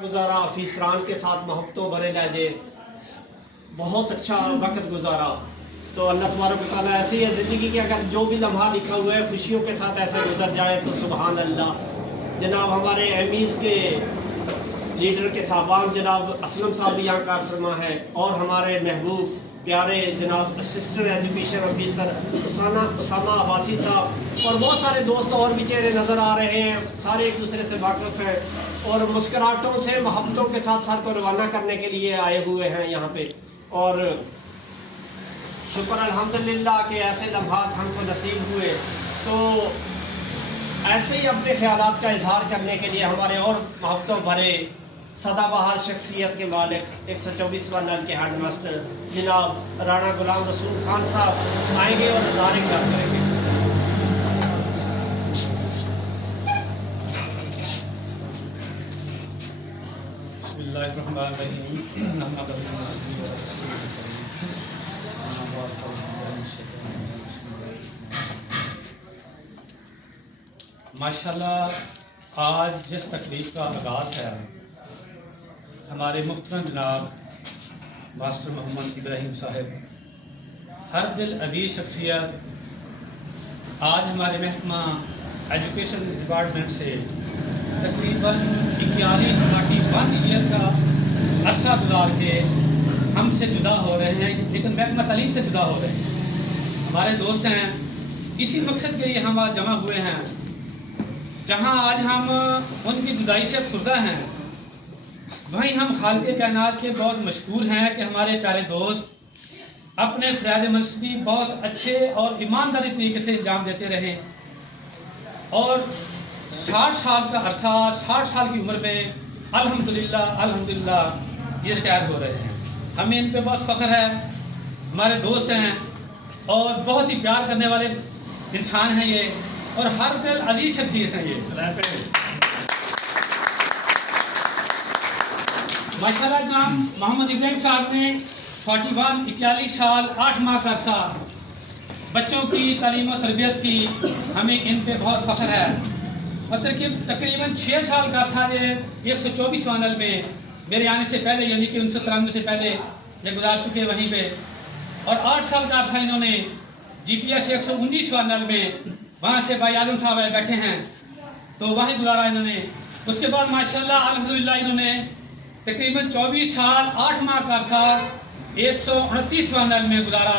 गुजारा ऑफिसरान के साथ मोहब्बतों भरे लहजे, बहुत अच्छा वक्त गुजारा। तो अल्लाह तबारक व तआला ऐसी है ज़िंदगी की, अगर जो भी लम्हा लिखा हुआ है खुशियों के साथ ऐसे गुजर जाए तो सुबहान अल्लाह। जनाब हमारे एमीज़ के लीडर के साहबान जनाब असलम साहब भी यहाँ कार फरमा है, और हमारे महबूब प्यारे जनाब assistant education officer Usama Abbasi साहब, और बहुत सारे दोस्त और भी चेहरे नज़र आ रहे हैं। सारे एक दूसरे से वाकिफ़ हैं और मुस्कुराहटों से मोहब्बतों के साथ सर को रवाना करने के लिए आए हुए हैं यहाँ पे। और शुक्र अल्हम्दुलिल्लाह कि ऐसे लम्हात हमको नसीब हुए। तो ऐसे ही अपने ख्यालात का इजहार करने के लिए हमारे और मोहब्बतों भरे सदाबहार शख्सियत के मालिक 124वां नल के हेड मास्टर जनाब राणा गुलाम रसूल खान साहब आएंगे और इज़हार इक़रार करेंगे। माशाल्लाह आज जिस तकरीब का आगाज़ है, हमारे मुहतरम जनाब मास्टर मोहम्मद इब्राहिम साहब, हर दिल अजीज शख्सियत, आज हमारे महकमा एजुकेशन डिपार्टमेंट से तकरीबन 41 ईयर का अरसा गुजार के हमसे जुदा हो रहे हैं, लेकिन महकमा तालीम से जुदा हो रहे हैं। हमारे दोस्त हैं, इसी मकसद के लिए हम आज जमा हुए हैं, जहां आज हम उनकी जुदाई से अफसरदा हैं, वहीं हम खालिक़े कायनात के बहुत मशकूर हैं कि हमारे प्यारे दोस्त अपने फ़राइज़ मनसबी बहुत अच्छे और ईमानदारी तरीके से अंजाम देते रहे, और 60 साल का अरसा, 60 साल की उम्र में अल्हम्दुलिल्लाह ये रिटायर हो रहे हैं। हमें इन पे बहुत फ़ख्र है। हमारे दोस्त हैं और बहुत ही प्यार करने वाले इंसान हैं ये, और हर दिल अजीज शख्सियत हैं ये। माशाल्लाह जनाब मोहम्मद इब्राहिम साहब ने 41 साल 8 माह का अरसा बच्चों की तालीम और तरबियत की, हमें इन पे बहुत फ़ख्र है। और तकरीबन 6 साल का अरसा 124वां नल में मेरे आने से पहले, यानी कि 1993 से पहले ये गुजार चुके वहीं पे, और 8 साल का अरसा इन्होंने GPS 119वां नल में, वहाँ से भाई आलम साहब आए बैठे हैं, तो वहीं गुजारा इन्होंने। उसके बाद माशाल्लाह अल्हम्दुलिल्लाह इन्होंने तकरीबन 24 साल 8 माह का अरसा 129वां नल में गुजारा।